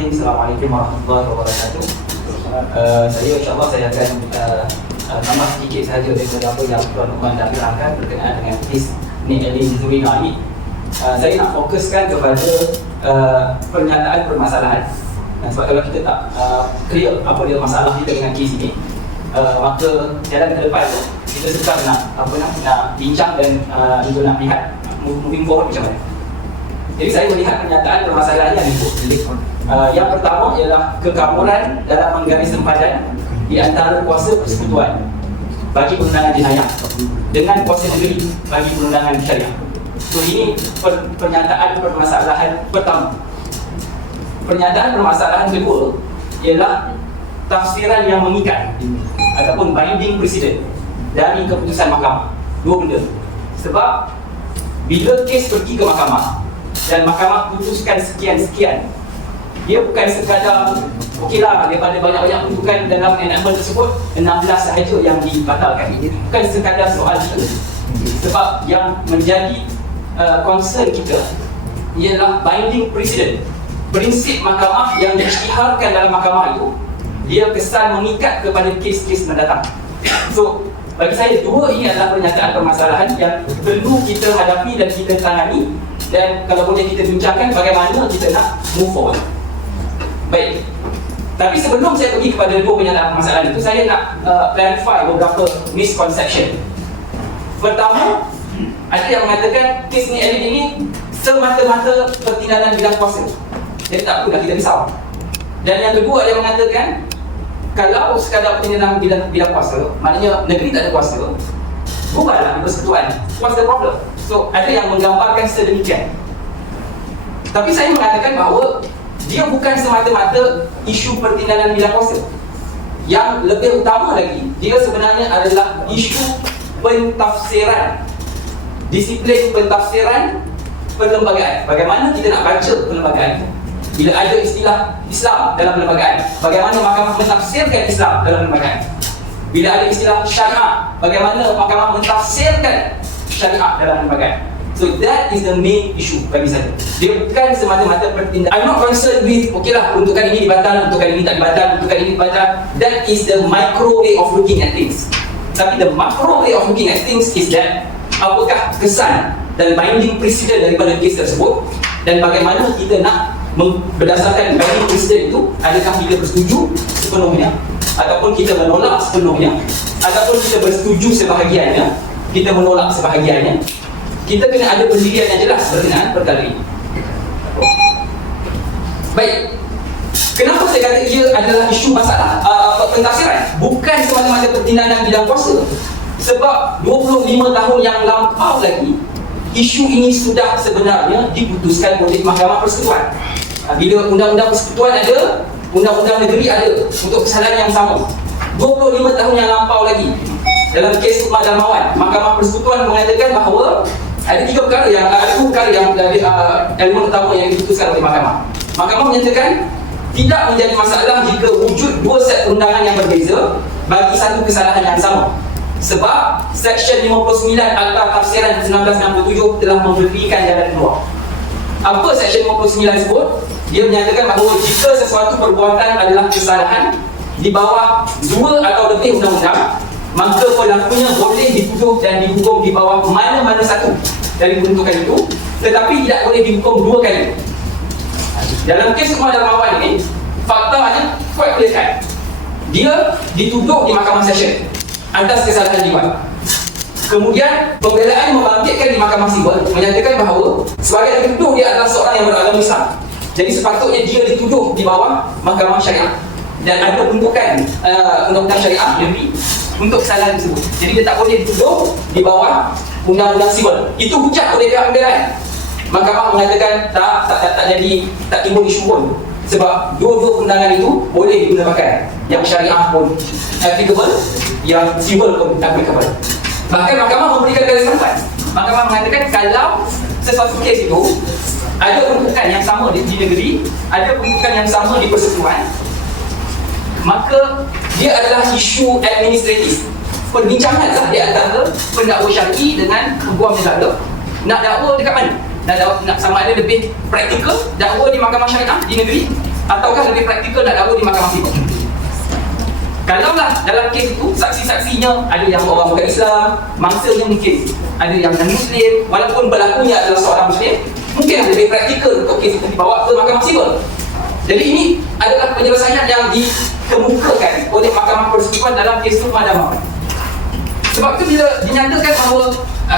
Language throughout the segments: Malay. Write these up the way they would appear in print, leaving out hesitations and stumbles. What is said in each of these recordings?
Bismillahirrahmanirrahim. Assalamualaikum warahmatullahi wabarakatuh. InsyaAllah saya akan tambah sedikit sahaja daripada apa yang Tuan Luqman dah terangkan berkenaan dengan kes Nik Alin Zurina ini. Saya nak fokuskan kepada pernyataan permasalahan. Sebab kalau kita tak clear apa dia masalah kita dengan kes ini, maka jalan ke depan tu kita sedang nak bincang dan juga nak lihat moving forward macam mana. Jadi saya melihat pernyataan permasalahan yang ikut. Yang pertama ialah kekaburan dalam menggaris sempadan di antara kuasa persekutuan bagi perundangan jenayah dengan kuasa negeri bagi perundangan syariah. So ini pernyataan permasalahan pertama. Pernyataan permasalahan kedua ialah tafsiran yang mengikat ataupun binding precedent dari keputusan mahkamah. Dua benda. Sebab bila kes pergi ke mahkamah dan mahkamah putuskan sekian-sekian, dia bukan sekadar okeylah daripada banyak-banyak putusan dalam enactment tersebut 16 sahaja yang dibatalkan. Bukan sekadar soal itu. Sebab yang menjadi concern kita ialah binding precedent. Prinsip mahkamah yang diisytiharkan dalam mahkamah itu, dia kesan mengikat kepada kes-kes mendatang. So bagi saya dua ini adalah pernyataan permasalahan yang perlu kita hadapi dan kita tangani, dan kalau boleh kita bincangkan bagaimana kita nak move forward. Baik. Tapi sebelum saya pergi kepada dua pernyataan permasalahan itu, saya nak clarify beberapa misconception. Pertama, ada yang mengatakan kes Nik Alin ini semata-mata pertindakan bidang kuasa. Jadi tak perlulah kita risau. Dan yang kedua, ada yang mengatakan kalau sekadar pertindakan bidang kuasa, maknanya negeri tak ada kuasa, bukanlah di persekutuan. What's the problem? So ada yang menggambarkan sedemikian. Tapi saya mengatakan bahawa dia bukan semata-mata isu pertindakan bidang kuasa. Yang lebih utama lagi, dia sebenarnya adalah isu pentafsiran, disiplin pentafsiran perlembagaan. Bagaimana kita nak baca perlembagaan itu? Bila ada istilah Islam dalam perlembagaan, bagaimana mahkamah mentafsirkan Islam dalam perlembagaan? Bila ada istilah syariah, bagaimana mahkamah mentafsirkan syariah dalam perlembagaan? So that is the main issue bagi saya. Dia bukan semata-mata pertindakan. I'm not concerned with okeylah peruntukan ini dibatal, peruntukan ini tak dibatal, peruntukan ini dibatal. That is the micro way of looking at things. Tapi the macro way of looking at things is that apakah kesan dan binding precedent daripada kes tersebut, dan bagaimana kita nak berdasarkan binding precedent itu, adakah kita bersetuju sepenuhnya ataupun kita menolak sepenuhnya, ataupun kita bersetuju sebahagiannya, kita menolak sebahagiannya. Kita kena ada pendirian yang jelas berkenaan perkara ini. Baik. Kenapa saya kata ia adalah isu masalah pentafsiran? Bukan semata-mata pertindakan bidang kuasa. Sebab 25 tahun yang lampau lagi, isu ini sudah sebenarnya diputuskan oleh Mahkamah Persekutuan. Bila undang-undang persekutuan ada, undang-undang negeri ada untuk kesalahan yang sama. 25 tahun yang lampau lagi, dalam kes Umar Darmawan, Mahkamah Persekutuan mengatakan bahawa ada dua perkara yang elemen utama yang diputuskan oleh mahkamah. Mahkamah menyatakan tidak menjadi masalah jika wujud dua set undangan yang berbeza bagi satu kesalahan yang sama. Sebab Seksyen 59 Akta Tafsiran 1967 telah memberikan jalan keluar. Apa Seksyen 59 sebut? Dia menyatakan bahawa jika sesuatu perbuatan adalah kesalahan di bawah dua atau lebih undang-undang, maka pelakunya boleh dituduh dan dihukum di bawah mana-mana satu dari peruntukan itu, tetapi tidak boleh dihukum dua kali. Dalam kes Umar Darmawan ini, faktanya quite clear kan? Dia dituduh di Mahkamah Session atas kesalahan jiwa. Kemudian pembelaan membangkitkan di Mahkamah Sivil menyatakan bahawa sebagai dituduh dia adalah seorang yang beragama Islam. Jadi sepatutnya dia dituduh di bawah Mahkamah Syariah dan ada peruntukan undang-undang syariah negeri untuk kesalahan tersebut. Jadi dia tak boleh dituduh di bawah undang-undang sivil. Itu hujah oleh pihak pembelaan. Mahkamah mengatakan tak timbul isu pun, sebab dua-dua undangan itu boleh digunakan. Yang syariah pun applicable, yang sivil pun applicable. Bahkan mahkamah memberikan garis sampan. Mahkamah mengatakan kalau sesuatu kes itu ada peruntukan yang sama di negeri, ada peruntukan yang sama di persekutuan, maka dia adalah isu administratif. Perbincangan lah di antara pendakwa syar'i dengan peguam negara. Nak dakwa dekat mana? Nak sama ada lebih praktikal dakwa di mahkamah syariah di negeri ataukah lebih praktikal nak dahulu di mahkamah sipil? Kalaulah dalam kes itu saksi-saksinya ada yang orang bukan Islam, mangsanya mungkin ada yang non-Muslim, walaupun berlakunya adalah seorang Muslim, mungkin lebih praktikal untuk kes itu dibawa ke mahkamah sipil. Jadi ini adalah penyelesaian yang dikemukakan oleh Mahkamah Persekutuan dalam kes pemadaman. Sebab itu bila dinyatakan bahawa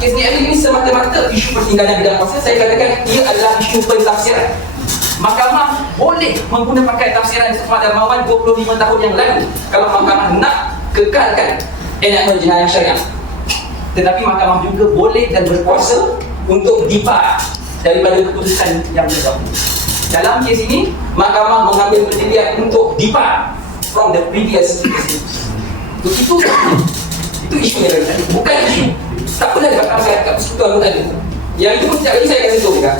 kes ni ini semata-mata isu pertinggalan bidang kuasa, saya katakan ia adalah isu pentafsiran. Mahkamah boleh menggunakan pakai tafsiran Yusuf Darmawan 25 tahun yang lalu kalau mahkamah nak kekalkan enakmen jenayah syariah. Tetapi mahkamah juga boleh dan berkuasa untuk dipart daripada keputusan yang terdahulu. Dalam kes ini, mahkamah mengambil pertimbangan untuk depart from the previous case. Itu isu yang ada. Bukan isu tak pernah dapat masyarakat persekutuan tadi. Yang itu pun sekejap lagi saya akan sentuh juga.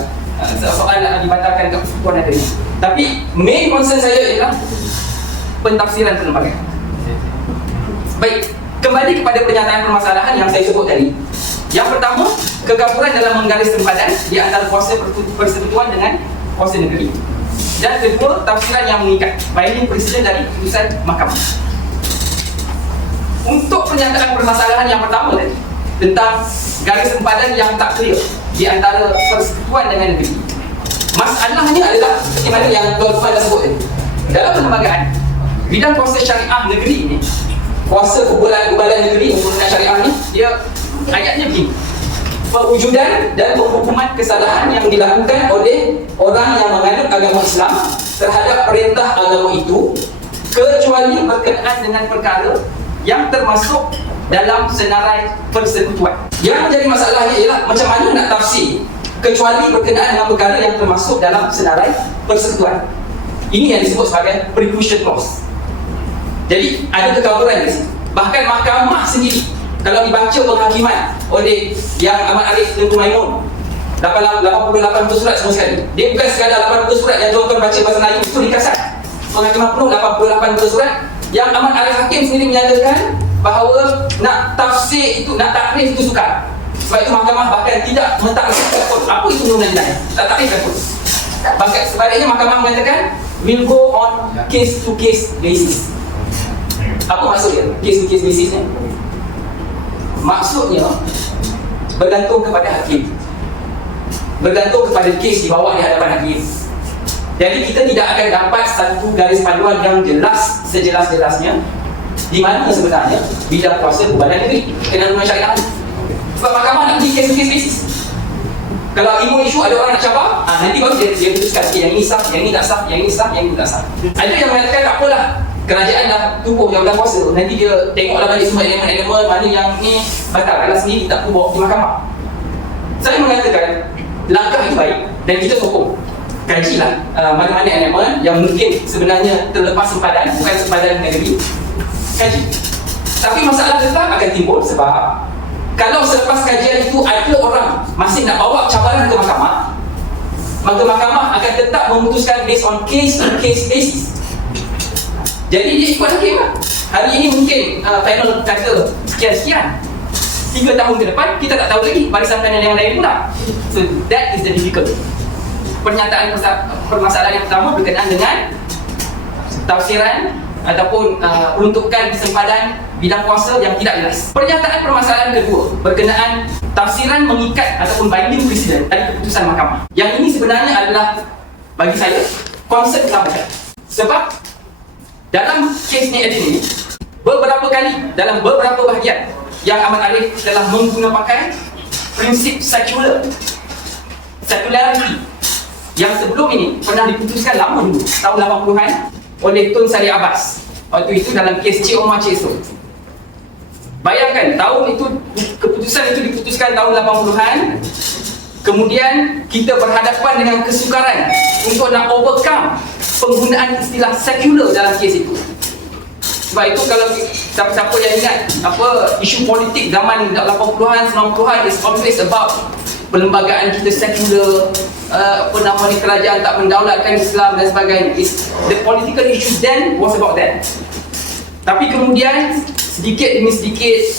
Soal dibatalkan ke persekutuan ada ini. Tapi main concern saya ialah pentafsiran perlembagaan. Baik, kembali kepada pernyataan permasalahan yang saya sebut tadi. Yang pertama, kekaburan dalam menggaris tempadan di antara kuasa persekutuan dengan kuasa negeri. Dan kedua, tafsiran yang mengikat, binding presiden dari keputusan mahkamah. Untuk pernyataan permasalahan yang pertama tadi tentang garis sempadan yang tak clear di antara persekutuan dengan negeri, masalahnya adalah seperti mana yang Tuan-Tuan dah sebut tadi. Dalam perlembagaan bidang kuasa syariah negeri ini, kuasa perbualan negeri menggunakan syariah ni, dia ayatnya begini: perwujudan dan penghukuman kesalahan yang dilakukan oleh orang yang menganut agama Islam terhadap perintah agama itu, kecuali berkenaan dengan perkara yang termasuk dalam senarai persekutuan. Yang menjadi masalahnya ialah macam mana nak tafsir kecuali berkenaan dengan perkara yang termasuk dalam senarai persekutuan. Ini yang disebut sebagai preclusion clause. Jadi ada kekaburan di situ. Bahkan mahkamah sendiri, kalau dibaca penghakiman oleh Yang Ahmad Arif Tengku Maimun, 88 surat semua sekali. Dia bukan sekadar 80 surat yang tuan-tuan baca bahasa Melayu, itu dikasar. Penghakiman penuh 88 surat. Yang Ahmad Arif Hakim sendiri menyatakan bahawa nak tafsir itu, nak takrif itu sukar. Sebab itu mahkamah bahkan tidak mentakrifkan pun. Apa itu undang-undang jenayah? Tak takrifkan pun. Bahkan sebaliknya mahkamah mengatakan will go on case to case basis. Apa maksudnya case to case basis ni? Maksudnya bergantung kepada hakim, bergantung kepada kes dibawa di hadapan hakim. Jadi kita tidak akan dapat satu garis panduan yang jelas sejelas-jelasnya di mana sebenarnya bidang kuasa perbualan negeri kena dengan syariah. Sebab mahkamah nak pergi kes to case basis. Kalau isu ada orang nak cabar, nanti baru dia putuskan yang ini sah, yang ini tak sah, yang ini sah, yang ini tak sah. Ada yang mengatakan tak apalah, kerajaan dah tubuh jawatan kuasa, nanti dia tengoklah balik semua elemen-elemen mana yang ni batal, kalau sendiri tak perlu bawa di mahkamah. Saya mengatakan langkah itu baik dan kita sokong. Kajilah mana-mana elemen yang mungkin sebenarnya terlepas sempadan, bukan sempadan negeri. Kaji. Tapi masalah tetap akan timbul sebab kalau selepas kajian itu ada orang masih nak bawa cabaran ke mahkamah, maka mahkamah akan tetap memutuskan based on case to case basis. Jadi dia ikut hakim lah. Hari ini mungkin panel kata sekian-sekian, 3 tahun ke depan kita tak tahu lagi, barisan panel yang lain pula. So that is the difficult. Pernyataan permasalahan yang pertama berkenaan dengan tafsiran ataupun peruntukan sempadan bidang kuasa yang tidak jelas. Pernyataan permasalahan kedua berkenaan tafsiran mengikat ataupun binding presiden dari keputusan mahkamah. Yang ini sebenarnya adalah bagi saya konsep utama. Sebab dalam kes ni ini beberapa kali dalam beberapa bahagian Yang Ahmad Arif telah menggunakan prinsip secularity yang sebelum ini pernah diputuskan lama dulu, tahun 80-an oleh Tun Sari Abbas. Waktu itu dalam kes Cik Omar Cik So. Bayangkan tahun itu, keputusan itu diputuskan tahun 80-an. Kemudian kita berhadapan dengan kesukaran untuk nak overcome penggunaan istilah sekular dalam kes itu. Sebab itu kalau siapa-siapa yang ingat isu politik zaman 80-an, 90-an is always about perlembagaan kita sekular, kerajaan tak mendaulatkan Islam dan sebagainya. The political issue then was about that. Tapi kemudian sedikit demi sedikit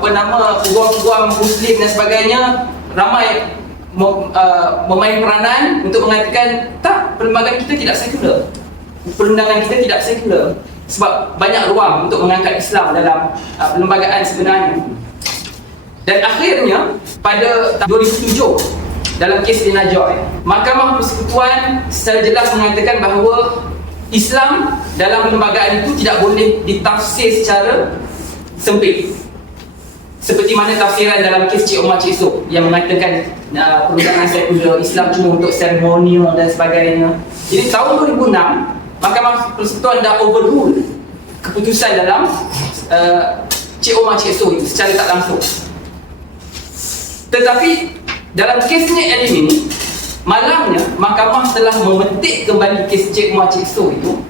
peguam-peguam Muslim dan sebagainya ramai memain peranan untuk mengatakan tak, perlembagaan kita tidak sekular, perundangan kita tidak sekular, sebab banyak ruang untuk mengangkat Islam dalam perlembagaan sebenarnya. Dan akhirnya pada tahun 2007 dalam kes Lina Joy, Mahkamah Persekutuan secara jelas mengatakan bahawa Islam dalam perlembagaan itu tidak boleh ditafsir secara sempit, seperti mana tafsiran dalam kes Cik Omar Cik Soh yang mengatakan perundangan sekular, Islam cuma untuk seremonial dan sebagainya. Jadi tahun 2006 Mahkamah Persekutuan dah overrule keputusan dalam Cik Omar Cik Soh itu secara tak langsung. Tetapi dalam kesnya Elim ini, malangnya mahkamah telah memetik kembali kes Cik Omar Cik Soh itu.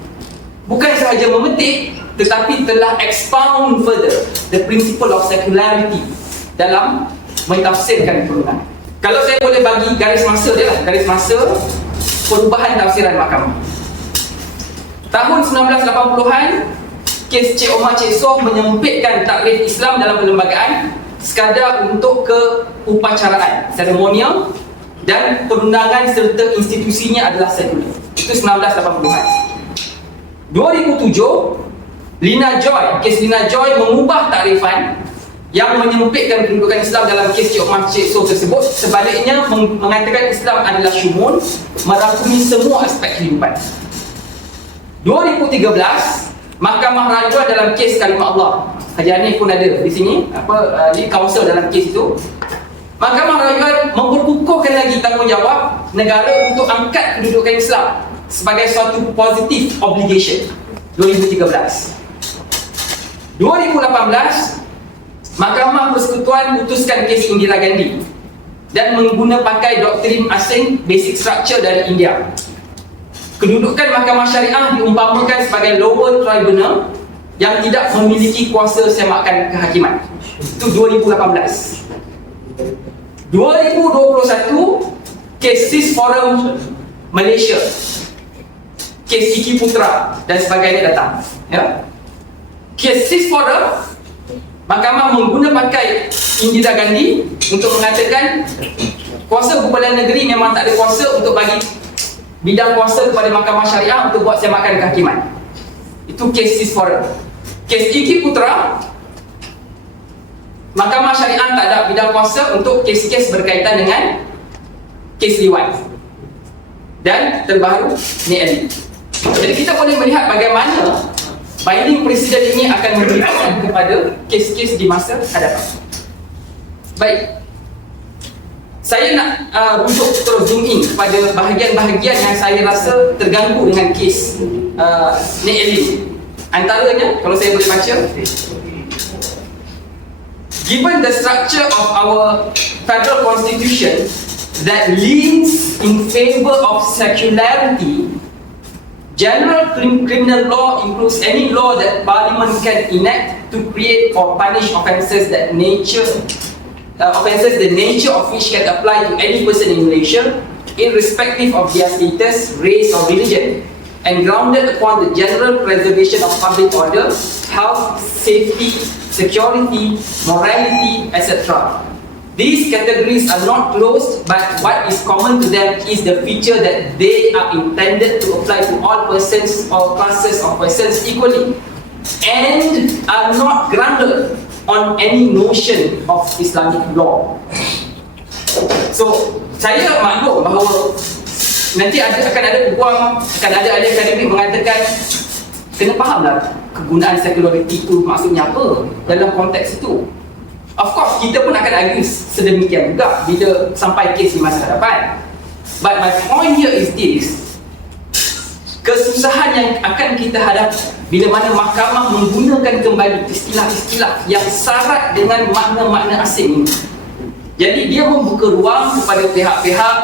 Bukan sahaja memetik, tetapi telah expound further the principle of secularity dalam mentafsirkan perundangan. Kalau saya boleh bagi garis masa dia lah, garis masa perubahan tafsiran mahkamah. Tahun 1980-an, kes Cik Omar Cik Soh menyempitkan takrif Islam dalam perlembagaan sekadar untuk keupacaraan, seremonial, dan perundangan serta institusinya adalah sekular. Itu 1980-an. 2007, Lina Joy, kes Lina Joy mengubah takrifan yang menyempitkan kedudukan Islam dalam kes Cik Omar Cik Soh tersebut. Sebaliknya mengatakan Islam adalah syumun, merangkumi semua aspek kehidupan. 2013, Mahkamah Rajwa dalam kes Kalimah Allah, Haji Hanif pun ada di sini, lead counsel dalam kes itu. Mahkamah Rajwa memperkukuhkan lagi tanggungjawab negara untuk angkat kedudukan Islam sebagai suatu positive obligation. 2013. 2018, Mahkamah Persekutuan putuskan kes Indira Gandhi dan mengguna pakai doktrin asing basic structure dari India. Kedudukan Mahkamah Syariah diumpamakan sebagai lower tribunal yang tidak memiliki kuasa semakan kehakiman. Itu 2018. 2021, kes SIS Forum Malaysia, kes Iki Putra dan sebagainya datang. Ya. Kes SIS Forum, Mahkamah mengguna pakai Indira Gandhi untuk mengatakan kuasa Kumpulan Negeri memang tak ada kuasa untuk bagi bidang kuasa kepada Mahkamah Syariah untuk buat semakan kehakiman. Itu kes SIS Forum. Kes Iki Putra, Mahkamah Syariah tak ada bidang kuasa untuk kes-kes berkaitan dengan kes liwat. Dan terbaru, Ni. Jadi kita boleh melihat bagaimana binding presiden ini akan memberikan kepada kes-kes di masa hadapan. Baik, saya nak rujuk terus zoom in pada bahagian-bahagian yang saya rasa terganggu dengan kes Nek Elim. Antaranya, kalau saya boleh baca, given the structure of our federal constitution that leans in favor of secularity, general criminal law includes any law that Parliament can enact to create or punish offences the nature of which can apply to any person in Malaysia, irrespective of their status, race or religion, and grounded upon the general preservation of public order, health, safety, security, morality, etc. These categories are not closed, but what is common to them is the feature that they are intended to apply to all persons or classes of persons equally, and are not grounded on any notion of Islamic law. So, saya maklum bahawa nanti akan ada peguam, akan ada ahli akademik mengatakan kena fahamlah kegunaan sekulariti itu maksudnya apa dalam konteks itu. Of course, kita pun akan argue sedemikian juga bila sampai kes di masa hadapan. But my point here is this: kesusahan yang akan kita hadapi bila mana mahkamah menggunakan kembali istilah-istilah yang syarat dengan makna-makna asing ini. Jadi dia membuka ruang kepada pihak-pihak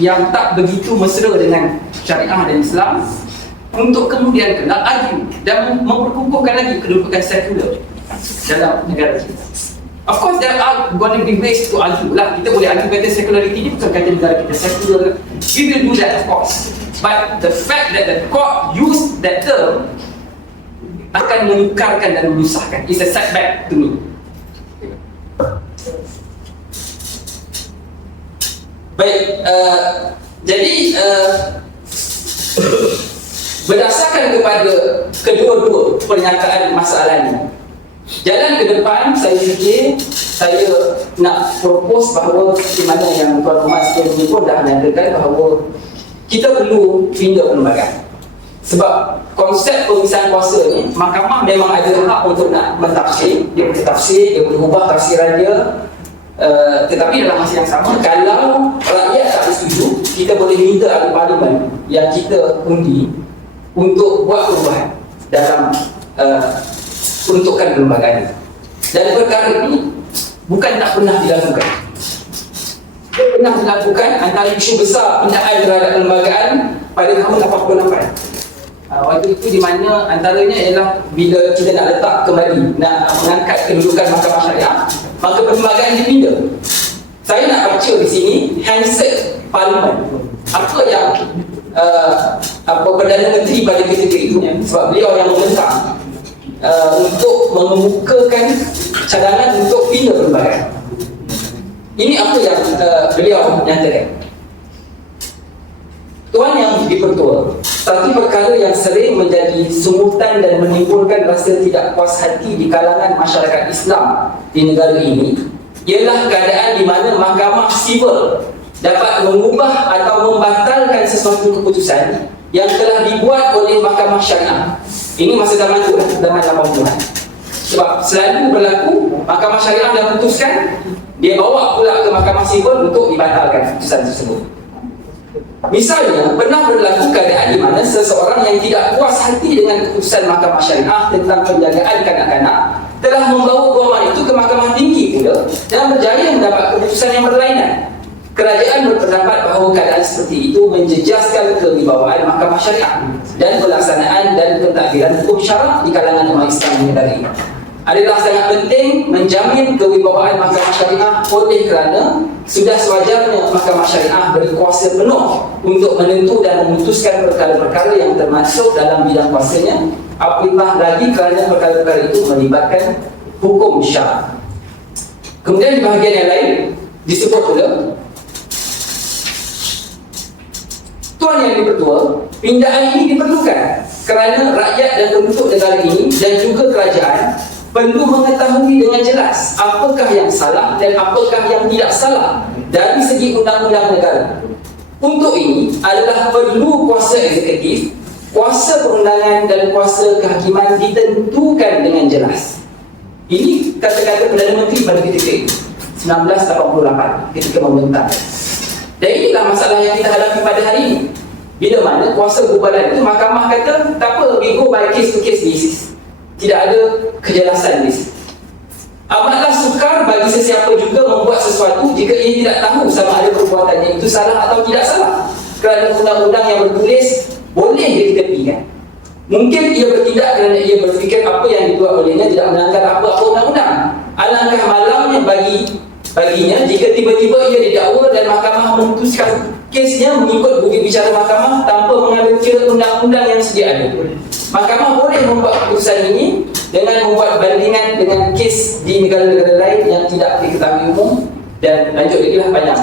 yang tak begitu mesra dengan syariah dan Islam untuk kemudian kena argue dan memperkukuhkan lagi kedudukan sekular dalam negara kita. Of course, there are going to be ways to argue lah. Kita boleh argue kata secularity ni bukan kata negara kita sekular. We will do that, of course. But the fact that the court used that term akan menyukarkan dan menyusahkan. It's a setback to me. Baik, jadi berdasarkan kepada kedua-dua pernyataan masalah ini, jalan ke depan saya fikir saya nak propose bahawa seperti mana yang Tuan Rahmat sebelum pun dah nyatakan bahawa kita perlu pindah perlembagaan. Sebab konsep pemisahan kuasa ni, mahkamah memang ada hak untuk nak mentafsir, dia boleh tafsir, dia boleh ubah tafsiran dia. Tetapi dalam masa yang sama, kalau rakyat tak bersetuju, kita boleh minta ahli parlimen yang kita undi untuk buat perubahan dalam peruntukan perlembagaan. Dan perkara ini bukan tak pernah dilakukan. Dia pernah dilakukan antara isu besar pindaan terhadap perlembagaan pada tahun 88. Waktu itu di mana antaranya ialah bila kita nak letak kembali, nak mengangkat kedudukan mahkamah syariah, maka perlembagaan dipindah. Saya nak baca di sini handset parlimen. Apa yang Perdana Menteri pada ketika itu, sebab beliau yang menentang untuk mengemukakan cadangan untuk pindah perlembagaan. Ini apa yang beliau nyatakan. Tuan Yang di-Pertua, satu perkara yang sering menjadi sumbutan dan menimbulkan rasa tidak puas hati di kalangan masyarakat Islam di negara ini ialah keadaan di mana mahkamah sivil dapat mengubah atau membatalkan sesuatu keputusan yang telah dibuat oleh mahkamah syariah. Ini masa zaman tu, zaman 80-an. Sebab selalu berlaku, mahkamah syariah dah putuskan, dia bawa pula ke mahkamah sivil untuk dibatalkan keputusan tersebut. Misalnya, pernah berlaku keadaan di mana seseorang yang tidak puas hati dengan keputusan mahkamah syariah tentang penjagaan kanak-kanak telah membawa guaman itu ke mahkamah tinggi pula dan berjaya mendapat keputusan yang berlainan. Kerajaan berpendapat bahawa keadaan seperti itu menjejaskan kewibawaan mahkamah syariah dan pelaksanaan dan pentadbiran hukum syarak di kalangan umat Islam di negara ini. Adalah sangat penting menjamin kewibawaan mahkamah syariah oleh kerana sudah sewajarnya mahkamah syariah berkuasa penuh untuk menentu dan memutuskan perkara-perkara yang termasuk dalam bidang kuasanya, apabila lagi kerana perkara-perkara itu melibatkan hukum syarak. Kemudian di bahagian yang lain disebut pula, Tuan Yang di-Pertua, pindaan ini diperlukan kerana rakyat dan penduduk negara ini dan juga kerajaan perlu mengetahui dengan jelas apakah yang salah dan apakah yang tidak salah dari segi undang-undang negara. Untuk ini adalah perlu kuasa eksekutif, kuasa perundangan dan kuasa kehakiman ditentukan dengan jelas. Ini kata-kata Perdana Menteri pada ketika itu 1988 ketika membentang. Dan inilah masalah yang kita hadapi pada hari ini. Bila mana kuasa gubalan itu mahkamah kata tak apa, we go by case to case basis. Tidak ada kejelasan di sini. Amatlah sukar bagi sesiapa juga membuat sesuatu jika ia tidak tahu sama ada perbuatannya itu salah atau tidak salah. Kerana undang-undang yang bertulis boleh diketepikan. Mungkin ia bertindak kerana ia berfikir apa yang dibuat olehnya tidak melanggar apa-apa undang-undang. Alangkah malamnya baginya jika tiba-tiba ia didakwa dan mahkamah memutuskan kesnya mengikut bukti bicara mahkamah tanpa mengambil kira undang-undang yang sedia ada. Mahkamah boleh membuat keputusan ini dengan membuat bandingan dengan kes di negara-negara lain yang tidak diketahui umum dan lanjut lagi lah panjang.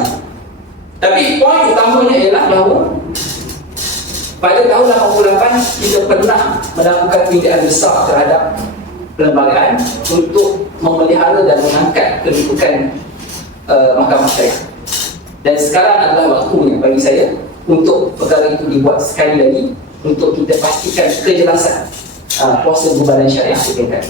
Tapi poin utamanya ialah bahawa pada tahun 88 kita pernah melakukan pindaan besar terhadap perlembagaan untuk memelihara dan mengangkat kedudukan mahkamah syariah. Dan sekarang adalah waktunya bagi saya untuk perkara itu dibuat sekali lagi untuk kita pastikan kejelasan kuasa gubalan syariah di tingkat.